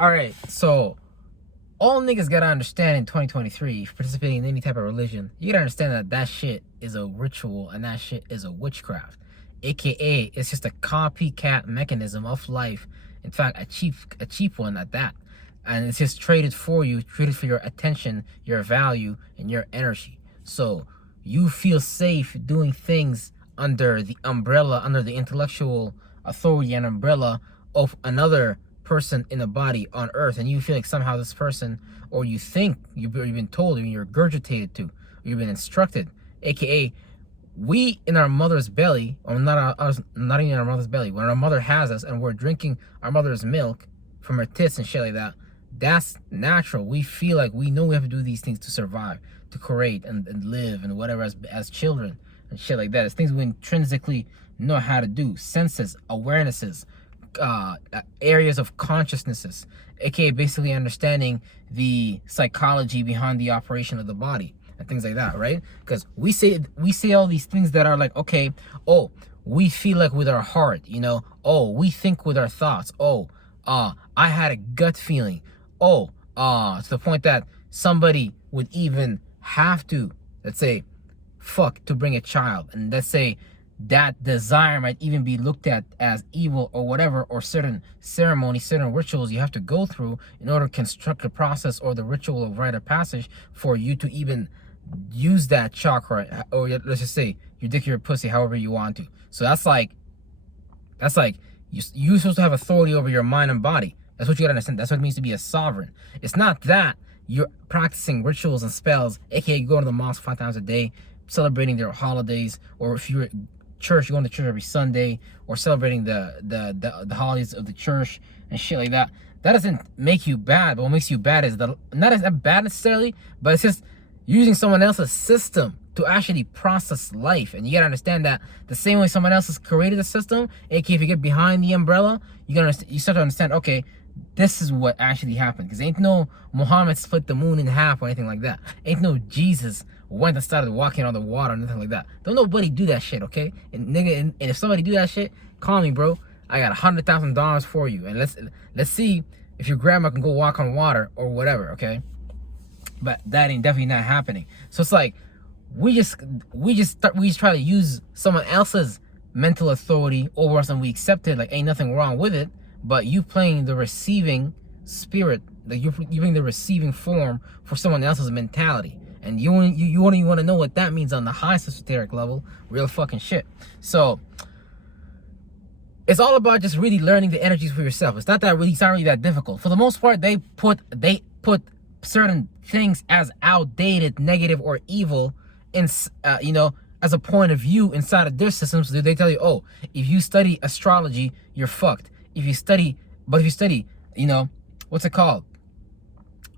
All right, so all niggas gotta understand in 2023, participating in any type of religion, you gotta understand that that shit is a ritual and that shit is a witchcraft, aka it's just a copycat mechanism of life. In fact, a cheap one at that, and it's just traded for you, traded for your attention, your value, and your energy. So you feel safe doing things under the umbrella, under the intellectual authority and umbrella of another person in a body on earth, and you feel like somehow this person, or you think you've been told, or you're regurgitated to, or you've been instructed, aka we in our mother's belly, or not not even in our mother's belly, when our mother has us and we're drinking our mother's milk from her tits and shit like that, that's natural. We feel like we know we have to do these things to survive, to create and live and whatever as children and shit like that. It's things we intrinsically know how to do. Senses, awarenesses, areas of consciousnesses, aka basically understanding the psychology behind the operation of the body and things like that, right? Because we say all these things that are like, okay, oh, we feel like with our heart, you know, oh, we think with our thoughts, oh, I had a gut feeling, oh, to the point that somebody would even have to, let's say, fuck to bring a child, and let's say that desire might even be looked at as evil or whatever, or certain ceremonies, certain rituals you have to go through in order to construct the process or the ritual of rite of passage for you to even use that chakra, or let's just say you dick your pussy however you want to. So that's like you're supposed to have authority over your mind and body. That's what you gotta understand. That's what it means to be a sovereign. It's not that you're practicing rituals and spells, aka going to the mosque 5 times a day, celebrating their holidays, or if you're church, you're going to church every Sunday, or celebrating the holidays of the church and shit like that. That doesn't make you bad. But what makes you bad is not as bad necessarily, but it's just using someone else's system to actually process life. And you gotta understand that the same way someone else has created a system, aka if you get behind the umbrella, you start to understand, okay, this is what actually happened. Because ain't no Muhammad split the moon in half or anything like that. Ain't no Jesus went and started walking on the water or nothing like that. Don't nobody do that shit, okay? And nigga, and if somebody do that shit, call me, bro. I got $100,000 for you, and let's see if your grandma can go walk on water or whatever, okay? But that ain't definitely not happening. So it's like we just try to use someone else's mental authority over us, and we accept it like ain't nothing wrong with it. But you playing the receiving spirit, like you're playing the receiving form for someone else's mentality. And you want to know what that means on the high esoteric level, real fucking shit. So it's all about just really learning the energies for yourself. It's not really that difficult. For the most part, they put certain things as outdated, negative, or evil in you know, as a point of view inside of their systems. So they tell you, oh, if you study astrology, you're fucked. If you study, you know, what's it called?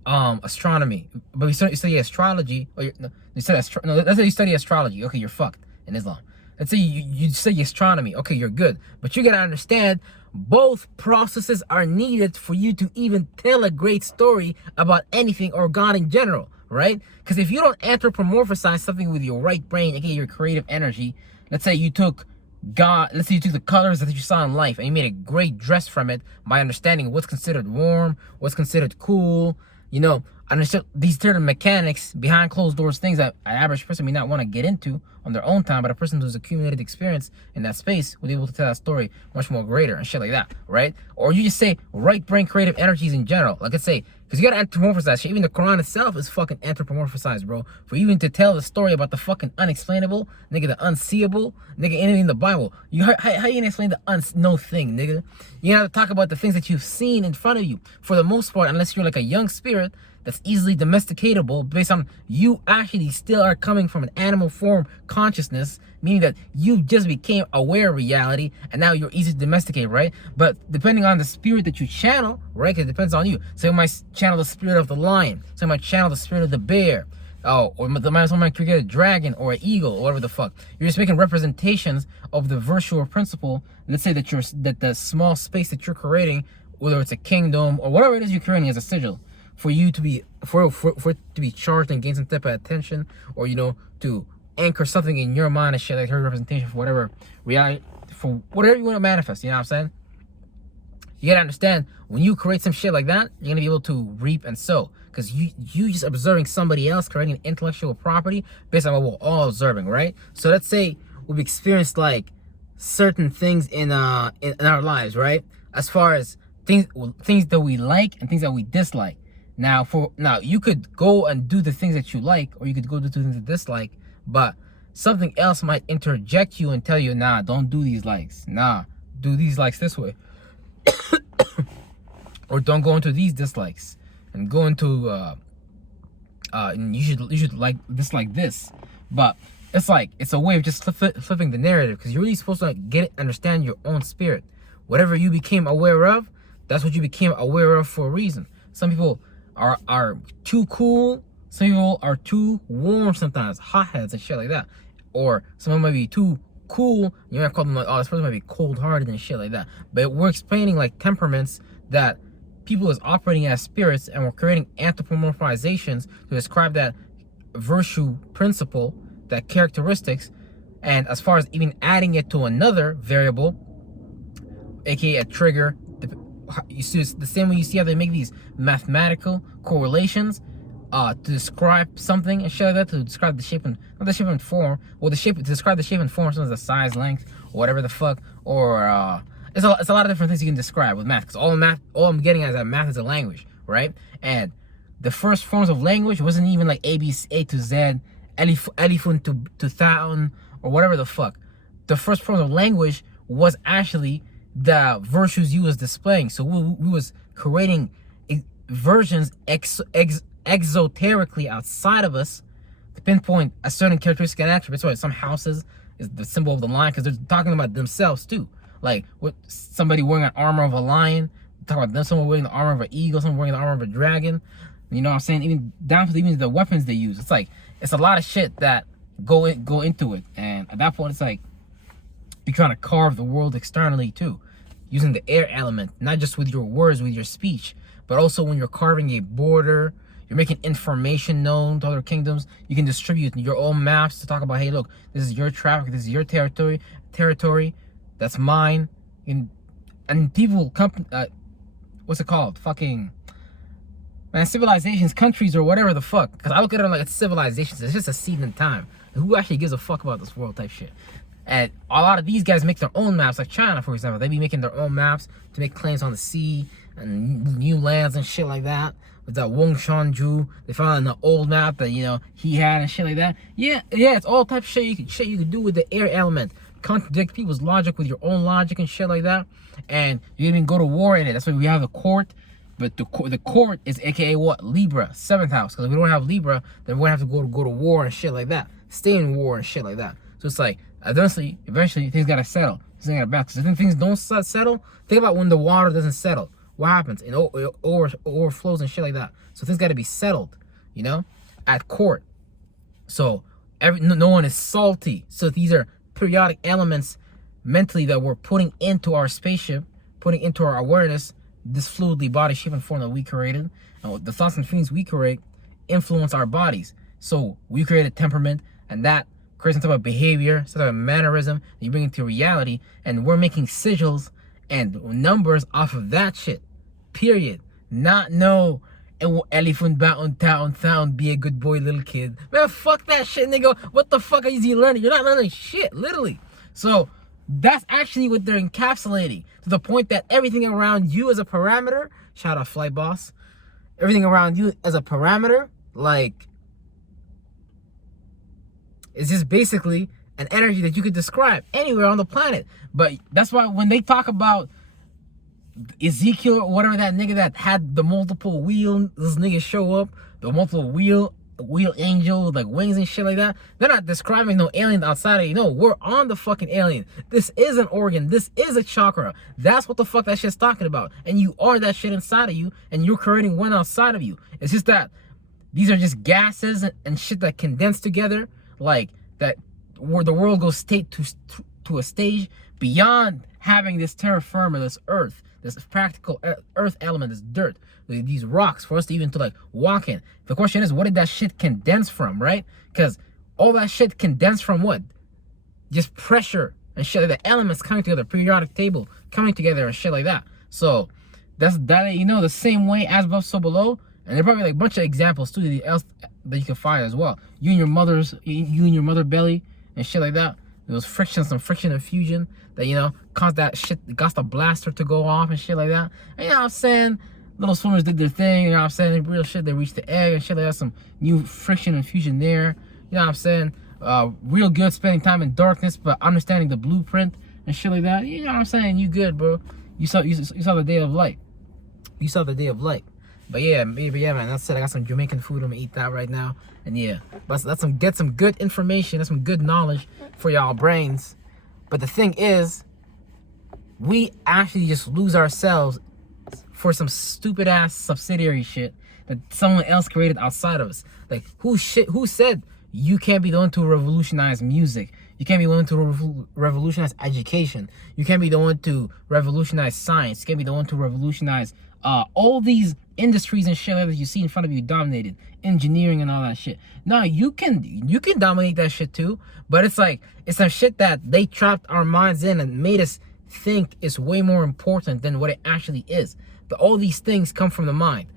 Astronomy. But you study astrology, or let's say you study astrology, okay, you're fucked in Islam. Let's say you study astronomy, okay, you're good. But you gotta understand, both processes are needed for you to even tell a great story about anything or God in general, right? Because if you don't anthropomorphize something with your right brain, again, your creative energy, let's say you took the colors that you saw in life and you made a great dress from it by understanding what's considered warm, what's considered cool, you know, understand these certain mechanics behind closed doors, things that an average person may not want to get into on their own time, but a person who's accumulated experience in that space will be able to tell that story much more greater and shit like that, right? Or you just say right brain creative energies in general. Like I say, because you gotta anthropomorphize shit. Even the Quran itself is fucking anthropomorphized, bro. For even to tell the story about the fucking unexplainable, nigga, the unseeable, nigga, anything in the Bible. How you gonna explain the no thing, nigga? You have to talk about the things that you've seen in front of you. For the most part, unless you're like a young spirit that's easily domesticatable based on you actually still are coming from an animal form consciousness, meaning that you just became aware of reality and now you're easy to domesticate, right? But depending on the spirit that you channel, right, because it depends on you. So you might channel the spirit of the lion, so you might channel the spirit of the bear, or someone might create a dragon or an eagle or whatever the fuck. You're just making representations of the virtual principle. Let's say that the small space that you're creating, whether it's a kingdom or whatever it is you're creating as a sigil, for you to be for it to be charged and gain some type of attention, or you know, to anchor something in your mind and shit, like her representation for whatever reality, for whatever you want to manifest, you know what I'm saying? You gotta understand, when you create some shit like that, you're gonna be able to reap and sow. Because you just observing somebody else creating an intellectual property based on what we're all observing, right? So let's say we've experienced like certain things in our lives, right? As far as things that we like and things that we dislike. Now you could go and do the things that you like, or you could go do things that you dislike, but something else might interject you and tell you, nah, don't do these likes. Nah, do these likes this way. Or don't go into these dislikes and go into and you should like dislike this. But it's a way of just flipping the narrative, because you're really supposed to like understand your own spirit. Whatever you became aware of, that's what you became aware of for a reason. Some people are too cool. Some people are too warm sometimes, hotheads and shit like that. Or someone might be too cool. You might call them like, oh, this person might be cold-hearted and shit like that. But we're explaining like temperaments that people is operating as spirits, and we're creating anthropomorphizations to describe that virtue principle, that characteristics. And as far as even adding it to another variable, aka a trigger, you see the same way you see how they make these mathematical correlations to describe something and shit like that, to describe the shape and not the shape and form, well, the shape to describe the shape and form, such as the size, length, or whatever the fuck, or it's a lot of different things you can describe with math. Because all I'm getting at is that math is a language, right? And the first forms of language wasn't even like A, B, A to Z, Elifun to Tha'un, or whatever the fuck. The first forms of language was actually the virtues you was displaying. So we was creating versions exoterically outside of us to pinpoint a certain characteristic and attribute. So some houses is the symbol of the lion, because they're talking about themselves too. Like with somebody wearing an armor of a lion, talk about them, someone wearing the armor of an eagle, someone wearing the armor of a dragon. You know what I'm saying? Even down to even the weapons they use. It's like it's a lot of shit that go into it. And at that point, it's like you're trying to carve the world externally too, using the air element, not just with your words, with your speech, but also when you're carving a border, you're making information known to other kingdoms. You can distribute your own maps to talk about, hey, look, this is your traffic, this is your territory, that's mine. And people come, what's it called? Fucking, man, civilizations, countries, or whatever the fuck. Because I look at it like it's civilizations. It's just a seed in time. Who actually gives a fuck about this world type shit? And a lot of these guys make their own maps, like China, for example. They be making their own maps to make claims on the sea and new lands and shit like that. With that Wong Shanju, they found in the old map that, you know, he had and shit like that. Yeah, it's all type of shit you could do with the air element. Contradict people's logic with your own logic and shit like that. And you even go to war in it. That's why we have the court. But the court is aka what? Libra, 7th house. Because if we don't have Libra, then we're gonna have to go to war and shit like that. Stay in war and shit like that. So it's like, eventually things gotta settle. Things gotta balance. Because if things don't settle, think about when the water doesn't settle. What happens? It overflows and shit like that. So things gotta be settled, you know, at court. So no one is salty. So these are periodic elements mentally that we're putting into our spaceship, putting into our awareness, this fluidly body, shape, and form that we created. And the thoughts and feelings we create influence our bodies. So we create a temperament, and that creates some type of behavior, some type of mannerism that you bring into reality, and we're making sigils and numbers off of that shit. Period. Not no elephant bound town, be a good boy, little kid. Man, fuck that shit, nigga. What the fuck are you learning? You're not learning shit, literally. So that's actually what they're encapsulating, to the point that everything around you as a parameter, shout out Flight Boss, everything around you as a parameter, like, it's just basically an energy that you could describe anywhere on the planet. But that's why when they talk about Ezekiel or whatever, that nigga that had the multiple wheels, this nigga show up, the multiple wheel angel with like wings and shit like that, they're not describing no alien outside of you. No, we're on the fucking alien. This is an organ. This is a chakra. That's what the fuck that shit's talking about. And you are that shit inside of you, and you're creating one outside of you. It's just that these are just gases and shit that condense together, like that, where the world goes to a stage beyond having this terra firma, this earth, this practical earth element, this dirt, these rocks for us to even to like walk in. The question is, what did that shit condense from, right? Because all that shit condensed from what? Just pressure and shit like that, elements coming together, periodic table coming together and shit like that. So that's that, you know, the same way as above, so below. And there are probably like a bunch of examples too else that you can find as well. You and your mother belly and shit like that. There was friction, some friction and fusion that, you know, caused that shit, got the blaster to go off and shit like that. And, you know what I'm saying? Little swimmers did their thing, you know what I'm saying? Real shit, they reached the egg and shit like that. Some new friction and fusion there. You know what I'm saying? Real good spending time in darkness, but understanding the blueprint and shit like that. You know what I'm saying? You good, bro. You saw the day of light. You saw the day of light. But yeah, man, that's it. I got some Jamaican food. I'm gonna eat that right now. And yeah, but get some good information. That's some good knowledge for y'all brains. But the thing is, we actually just lose ourselves for some stupid ass subsidiary shit that someone else created outside of us. Like who said you can't be the one to revolutionize music? You can't be the one to revolutionize education. You can't be the one to revolutionize science. You can't be the one to revolutionize all these industries and shit that you see in front of you dominated. Engineering and all that shit. No, you can dominate that shit too. But it's like, it's some shit that they trapped our minds in and made us think is way more important than what it actually is. But all these things come from the mind.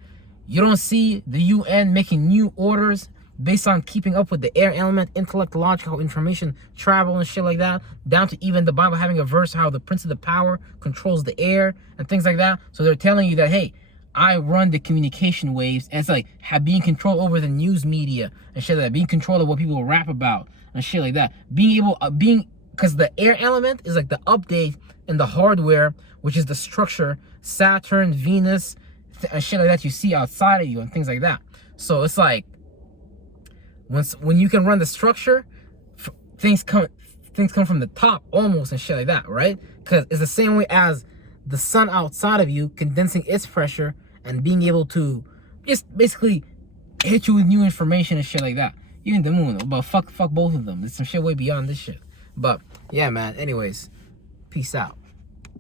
You don't see the UN making new orders based on keeping up with the air element, intellect, logical information, travel and shit like that, down to even the Bible having a verse how the prince of the power controls the air and things like that. So they're telling you that, hey, I run the communication waves, and it's like being control over the news media and shit like that, being control of what people rap about and shit like that. Because the air element is like the update in the hardware, which is the structure, Saturn, Venus, and shit like that you see outside of you and things like that. So it's like, when you can run the structure, things come from the top almost and shit like that, right? Because it's the same way as the sun outside of you condensing its pressure and being able to just basically hit you with new information and shit like that. Even the moon, but fuck both of them. There's some shit way beyond this shit. But yeah, man. Anyways, peace out.